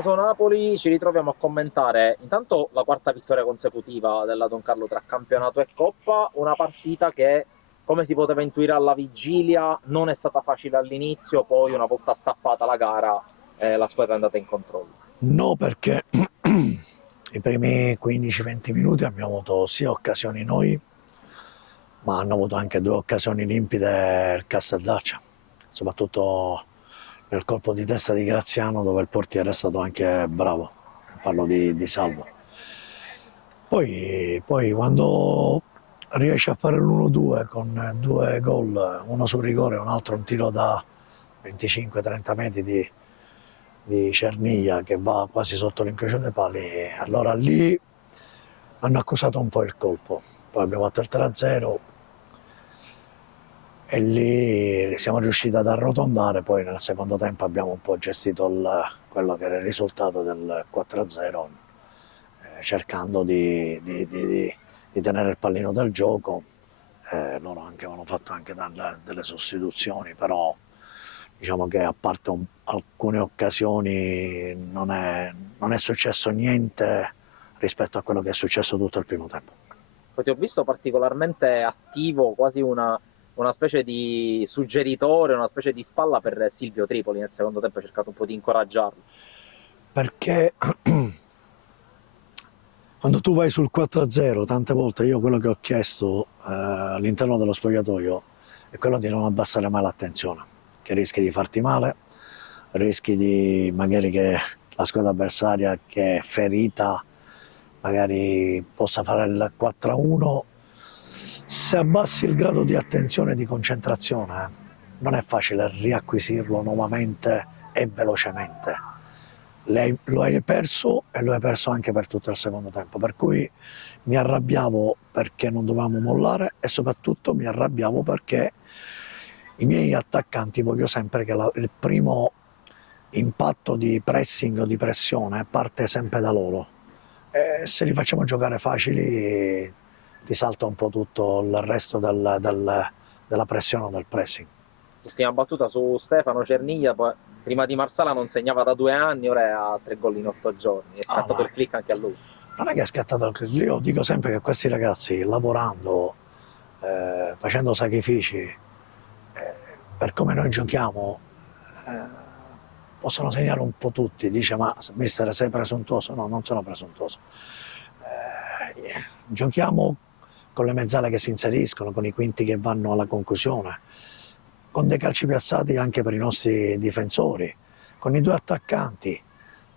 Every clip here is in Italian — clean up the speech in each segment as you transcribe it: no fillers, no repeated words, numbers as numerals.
Tommaso Napoli, ci ritroviamo a commentare intanto la quarta vittoria consecutiva della Don Carlo tra campionato e coppa, una partita che, come si poteva intuire alla vigilia, non è stata facile all'inizio, poi una volta stappata la gara la squadra è andata in controllo. No, perché i primi 15-20 minuti abbiamo avuto sia occasioni noi, ma hanno avuto anche due occasioni limpide il Casteldaccia, soprattutto nel colpo di testa di Graziano dove il portiere è stato anche bravo, parlo di Salvo. Poi quando riesce a fare l'1-2 con due gol, uno sul rigore e un altro un tiro da 25-30 metri di Cerniglia che va quasi sotto l'incrocio dei pali, allora lì hanno accusato un po' il colpo. Poi abbiamo fatto il 3-0 e lì siamo riusciti ad arrotondare, poi nel secondo tempo abbiamo un po' gestito quello che era il risultato del 4-0, cercando di tenere il pallino del gioco. Loro anche avevano fatto anche delle sostituzioni, però diciamo che a parte alcune occasioni non è successo niente rispetto a quello che è successo tutto il primo tempo. Poi ti ho visto particolarmente attivo, quasi una specie di suggeritore, una specie di spalla per Silvio Tripoli. Nel secondo tempo hai cercato un po' di incoraggiarlo. Perché quando tu vai sul 4-0, tante volte io quello che ho chiesto all'interno dello spogliatoio è quello di non abbassare mai l'attenzione, che rischi di farti male, rischi di magari che la squadra avversaria che è ferita magari possa fare il 4-1. Se abbassi il grado di attenzione e di concentrazione non è facile riacquisirlo nuovamente e velocemente. Lo hai perso e lo hai perso anche per tutto il secondo tempo, per cui mi arrabbiavo perché non dovevamo mollare e soprattutto mi arrabbiavo perché i miei attaccanti voglio sempre che il primo impatto di pressing o di pressione parte sempre da loro. E se li facciamo giocare facili ti salta un po' tutto il resto della pressione o del pressing. Ultima battuta su Stefano Cerniglia, poi, prima di Marsala non segnava da 2 anni, ora è a 3 gol in 8 giorni, è scattato il click anche a lui. Non è che è scattato il click, io dico sempre che questi ragazzi lavorando, facendo sacrifici, per come noi giochiamo, possono segnare un po' tutti. Dice ma mister sei presuntuoso? No, non sono presuntuoso. Giochiamo con le mezzale che si inseriscono, con i quinti che vanno alla conclusione, con dei calci piazzati anche per i nostri difensori, con i due attaccanti.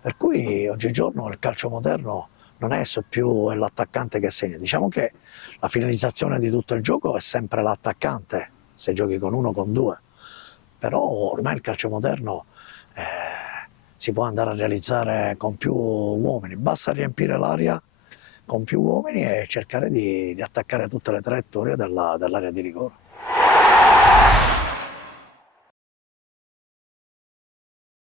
Per cui oggigiorno il calcio moderno non è più l'attaccante che segna. Diciamo che la finalizzazione di tutto il gioco è sempre l'attaccante, se giochi con uno o con due. Però ormai il calcio moderno si può andare a realizzare con più uomini, basta riempire l'area con più uomini e cercare di attaccare tutte le traiettorie dell'area di rigore.